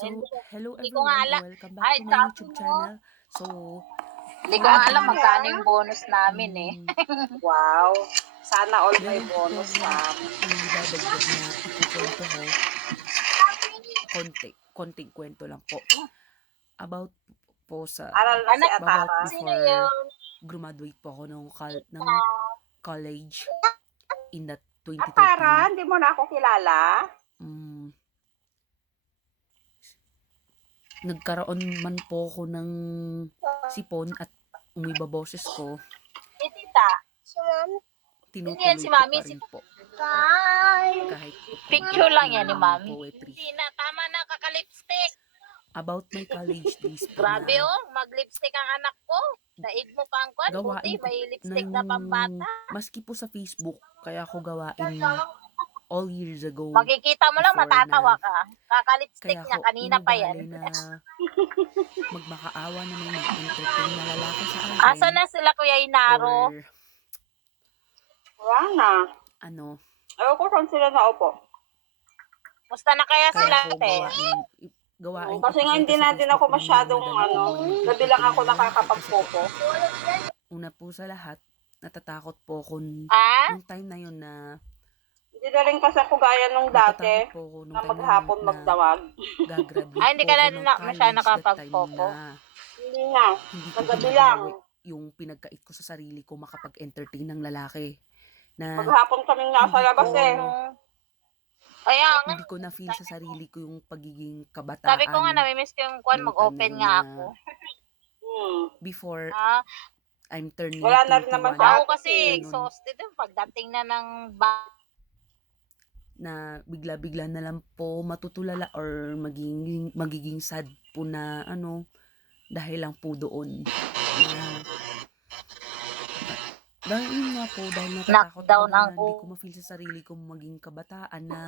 So, hello Hindi ko nga everyone, alam. welcome back Ay, to my sabi YouTube mo. channel. So, Hindi ko nga alam magkano yung bonus namin eh. mm, Wow. Sana all may meron po bonus akong ha. idadagdag na ikukwento ko. Konting kwento lang po. About po sa, Aral na si Anak, about Atara. sino before yung graduate po ako ng college in that Atara, 2013. hindi mo na ako kilala? Mm, nagkaroon man po ako ng sipon at umibaboses ko, si tita? Si mami. tinutuloy Si ko mami, pa si rin po. Kahit po picture complete lang yan ni yung mami. poetry. Hindi na, tama na, kakalipstick. About my college days po Grabe na oh, mag-lipstick ang anak ko. Daig mo pa ang kwan, buti gawain ko may na lipstick na yung, pambata. maski po sa Facebook, kaya ako gawain all years ago. Makikita mo lang, before matatawa na- ka. Kakalipstick Kaya niya, ako kanina pa yan. inugali na magmakaawa na may mag-entertain na lalaki sa akin. Asa na sila Kuya Inaro? Or Wala na. ano, Ayaw ko saan sila naupo. Musta na kaya kaya sila ako te? gawain Kasi nga hindi ipakita sa natin Facebook ako na may masyadong ganitong gabi lang ako entertain na lalaki. Kasi nakakapagpopo. una po sa lahat, natatakot po ako Ah? nung time na yun na Hindi na rin kasi ako gaya nung dati natatakot po ako nung na time na maghapon yun na magdawag. gagraduate Ay, hindi po ka ako na ng masyado college that time nakapagpopo. na Hindi na. hindi ko Nagabi lang. binabawi yung pinagkait ko sa sarili ko makapag-entertain ng lalaki. Na Maghapon kaming nasa hindi labas ko- eh. Kaya nga, hindi ko na-feel sa sarili ko yung pagiging kabataan. sabi ko nga, namimiss ko yung kwan, nung mag-open time na nga yun ako. Before Ah, I'm turning Wala na rin 21. naman ako sa kasi Ganun. exhausted yung pagdating na ng Na bigla-bigla na lang po matutulala or magiging sad po na dahil lang po doon. Dahil nga po, dahil natatakot ako knockdown na ang hindi ko ma-feel sa sarili ko maging kabataan na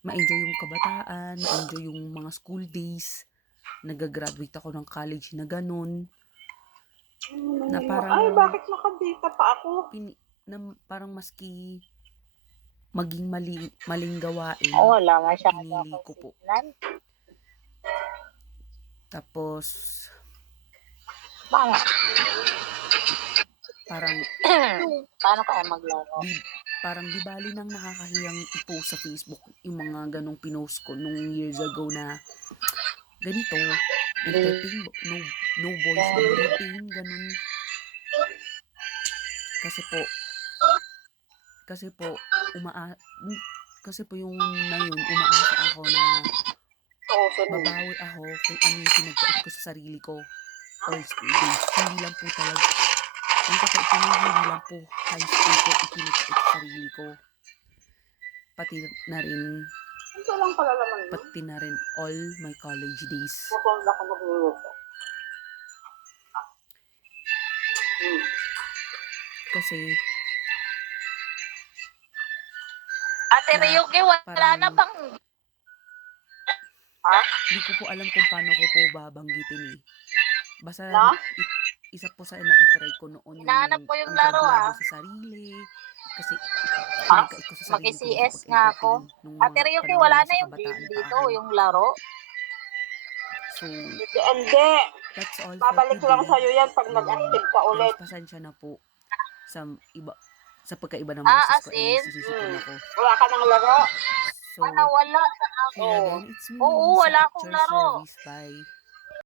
ma-enjoy yung kabataan, ma-enjoy yung mga school days. Nag-graduate ako ng college na ganun. Na parang, Ay, bakit nakadita pa ako? na parang maski maging maling gawain, wala masyado pinili ako ko po. signal. Tapos, Bakit? parang, Paano kaya maglaro? parang di bali nang nakakahiyang i-post sa Facebook yung mga ganong pinost ko nung years ago na ganito, entertain, no boys entertain, ganun. Kasi po yung na yun, umaasa ako na babawi ako kung ano yung pinagkait ko sa sarili ko all school days. Hindi lang po talaga, yung totoo po hindi lang po high school ko ipinagkait sa sarili ko. Pati na rin all my college days. Kasi Ate Ryuki, wala parang- na bang hindi ko po alam kung paano ko po babanggitin eh. Basta No? isa po sa na-try ko noon Hinahanap ko yung ang laro, pagbabago ah. sa sarili. Kasi pinagkait ko sa sarili ko Maki-CS nga ako. nung Ate mga Ryuki, panahon wala sa na yung kabataan game pa dito, ako. yung laro. So, Hindi. that's all for Babalik today. lang sa'yo yan pag nag-active ka ulit. Guys, pasensya na po sa pagkaiba ng Ah, boses as ko in? ay sisipon ako. Wala ka ng laro. So, Wala sa ako. here again, it's me, Oo, sa wala akong Picture laro. Service. Bye.